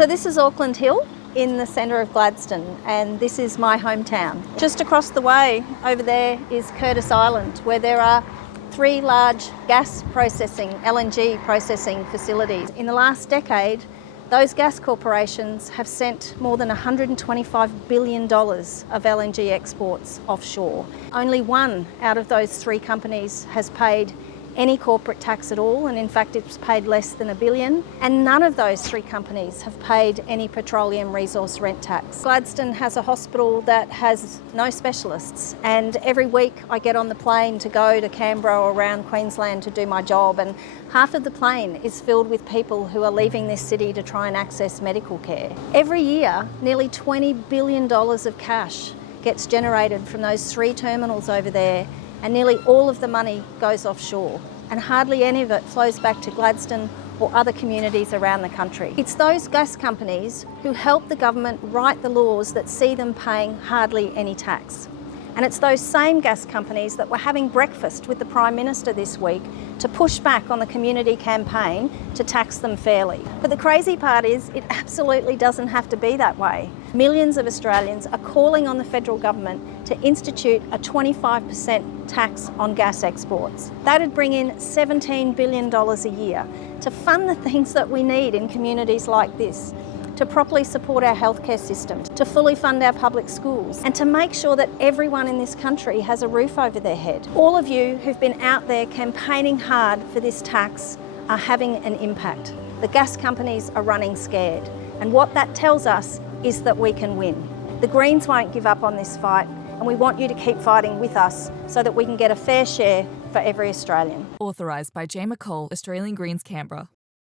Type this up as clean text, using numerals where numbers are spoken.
So this is Auckland Hill in the centre of Gladstone, and this is my hometown. Just across the way over there is Curtis Island, where there are 3 large gas processing, LNG processing facilities. In the last decade, those gas corporations have sent more than $125 billion of LNG exports offshore. Only one out of those 3 companies has paid any corporate tax at all, and in fact it's paid less than $1 billion, and none of those 3 companies have paid any Petroleum Resource Rent Tax. Gladstone has a hospital that has no specialists, and every week I get on the plane to go to Canberra or around Queensland to do my job, and half of the plane is filled with people who are leaving this city to try and access medical care. Every year, nearly $20 billion of cash gets generated from those 3 terminals over there, and nearly all of the money goes offshore, and hardly any of it flows back to Gladstone or other communities around the country. It's those gas companies who help the government write the laws that see them paying hardly any tax. And it's those same gas companies that were having breakfast with the Prime Minister this week to push back on the community campaign to tax them fairly. But the crazy part is it absolutely doesn't have to be that way. Millions of Australians are calling on the federal government to institute a 25% tax on gas exports. That'd bring in $17 billion a year to fund the things that we need in communities like this, to properly support our healthcare system, to fully fund our public schools, and to make sure that everyone in this country has a roof over their head. All of you who've been out there campaigning hard for this tax are having an impact. The gas companies are running scared, and what that tells us is that we can win. The Greens won't give up on this fight, and we want you to keep fighting with us so that we can get a fair share for every Australian. Authorised by J. McCall, Australian Greens, Canberra.